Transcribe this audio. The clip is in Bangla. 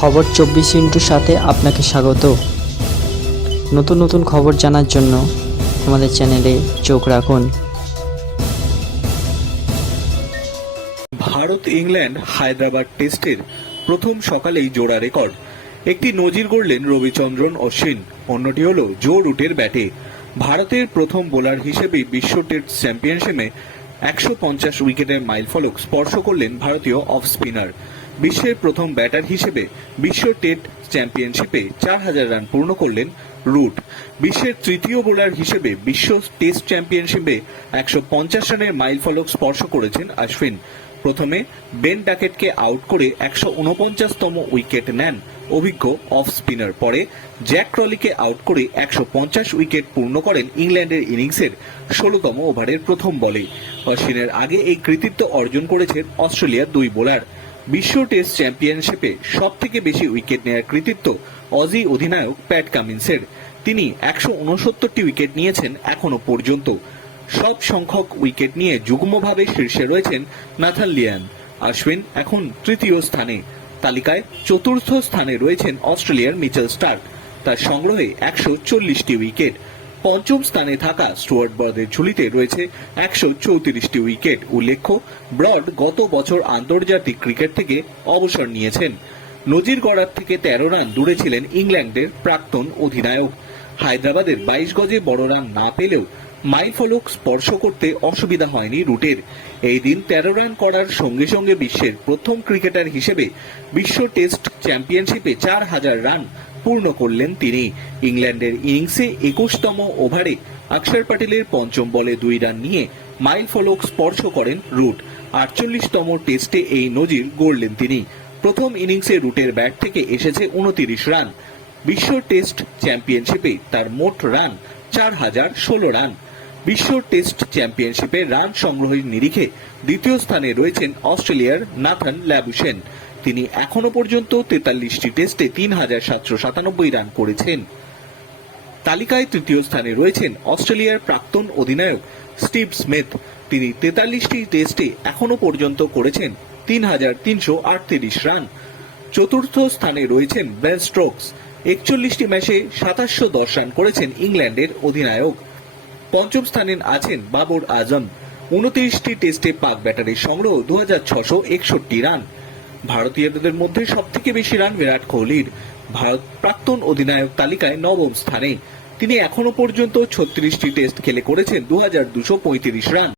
খবর চব্বিশ ইন্টুর সাথে আপনাকে স্বাগত। নতুন নতুন খবর জানার জন্য আমাদের চ্যানেলে চোখ রাখুন। ভারত ইংল্যান্ড হায়দ্রাবাদ টেস্টের প্রথম সকালেই জোড়া রেকর্ড। একটি নজির গড়লেন রবিচন্দ্রন অশ্বিন, অন্যটি হল জো রুটের ব্যাটে। ভারতের প্রথম বোলার হিসেবে বিশ্ব টেস্ট চ্যাম্পিয়নশিপে একশো পঞ্চাশ উইকেটের মাইলফলক স্পর্শ করলেন ভারতীয় অফ স্পিনার। বিশ্বের প্রথম ব্যাটার হিসেবে বিশ্ব টেস্ট চ্যাম্পিয়নশিপে চার হাজার রান পূর্ণ করলেন রুট। বিশ্বের তৃতীয় বোলার হিসেবে বিশ্ব টেস্ট চ্যাম্পিয়নশিপে একশো পঞ্চাশ রানের মাইল ফলক স্পর্শ করেছেন অশ্বিন প্রথমে বেন ডাকেটকে আউট করে একশো উনপঞ্চাশতম উইকেট নেন অভিজ্ঞ অফ স্পিনার পরে জ্যাক ক্রলিকে আউট করে একশো পঞ্চাশ উইকেট পূর্ণ করেন ইংল্যান্ডের ইনিংসের ষোলতম ওভারের প্রথম বলে অশ্বিনের আগে এই কৃতিত্ব অর্জন করেছেন অস্ট্রেলিয়ার দুই বোলার। বিশ্ব টেস্ট চ্যাম্পিয়নশিপে সব থেকে বেশি উইকেট নেওয়ার কৃতিত্ব অজি অধিনায়ক প্যাট কামিন্সের। তিনি একশো উনসত্তরটি উইকেট নিয়েছেন এখনও পর্যন্ত। সব সংখ্যক উইকেট নিয়ে যুগ্মভাবে শীর্ষে রয়েছেন নাথান লিয়ান। আশ্বিন এখন তৃতীয় স্থানে। তালিকায় চতুর্থ স্থানে রয়েছেন অস্ট্রেলিয়ার মিচেল স্টার্ক। তার সংগ্রহে একশো চল্লিশটি উইকেট। পঞ্চম স্থানে থাকা স্টুয়ার্ট ব্রডের ঝুলিতে রয়েছে একশো চৌত্রিশটি উইকেট। উল্লেখ্য ব্রড গত বছর আন্তর্জাতিক ক্রিকেট থেকে অবসর নিয়েছেন। নজির গড়ার থেকে তেরো রান দূরে ছিলেন ইংল্যান্ডের প্রাক্তন অধিনায়ক। হায়দ্রাবাদের বাইশ গজে বড় রান না পেলেও মাইলফলক স্পর্শ করতে অসুবিধা হয়নি রুটের। এই দিন তেরো রান করার সঙ্গে সঙ্গে বিশ্বের প্রথম ক্রিকেটার হিসেবে বিশ্ব টেস্ট চ্যাম্পিয়নশিপে চার হাজার রান পূর্ণ করলেন তিনি। ইংল্যান্ডের ইনিংসে একুশতম ওভারে অক্ষর প্যাটেলের পঞ্চম বলে দুই রান নিয়ে মাইল ফলক স্পর্শ করেন রুট। আটচল্লিশতম টেস্টে এই নজির গড়লেন তিনি। প্রথম ইনিংসে রুটের ব্যাট থেকে এসেছে উনতিরিশ রান। বিশ্ব টেস্ট চ্যাম্পিয়নশিপে তার মোট রান চার হাজার ষোলো রান। বিশ্ব টেস্ট চ্যাম্পিয়নশিপে রান সংগ্রহের নিরিখে দ্বিতীয় স্থানে রয়েছেন অস্ট্রেলিয়ার নাথান ল্যাবুসেন তিনি এখনও পর্যন্ত তেতাল্লিশটি টেস্টে তিন হাজার সাতশো সাতানব্বই রান করেছেন। তালিকায় তৃতীয় স্থানে রয়েছেন অস্ট্রেলিয়ার প্রাক্তন অধিনায়ক স্টিভ স্মিথ। তিনি তেতাল্লিশটি টেস্টে এখনও পর্যন্ত করেছেন তিন হাজার তিনশো আটত্রিশ রান। চতুর্থ স্থানে রয়েছেন বেন স্ট্রোকস একচল্লিশটি ম্যাচে সাতাশশো দশ রান করেছেন ইংল্যান্ডের অধিনায়ক। পঞ্চম স্থানে আছেন বাবর আজম। উনত্রিশটি টেস্টে পাক ব্যাটারির সংগ্রহ দু হাজার ছশো একষট্টি রান। ভারতীয়দের মধ্যে সবথেকে বেশি রান বিরাট কোহলির। ভারত প্রাক্তন অধিনায়ক তালিকায় নবম স্থানে। তিনি এখনও পর্যন্ত ছত্রিশটি টেস্ট খেলে করেছেন দু হাজার দুশো পঁয়ত্রিশ রান।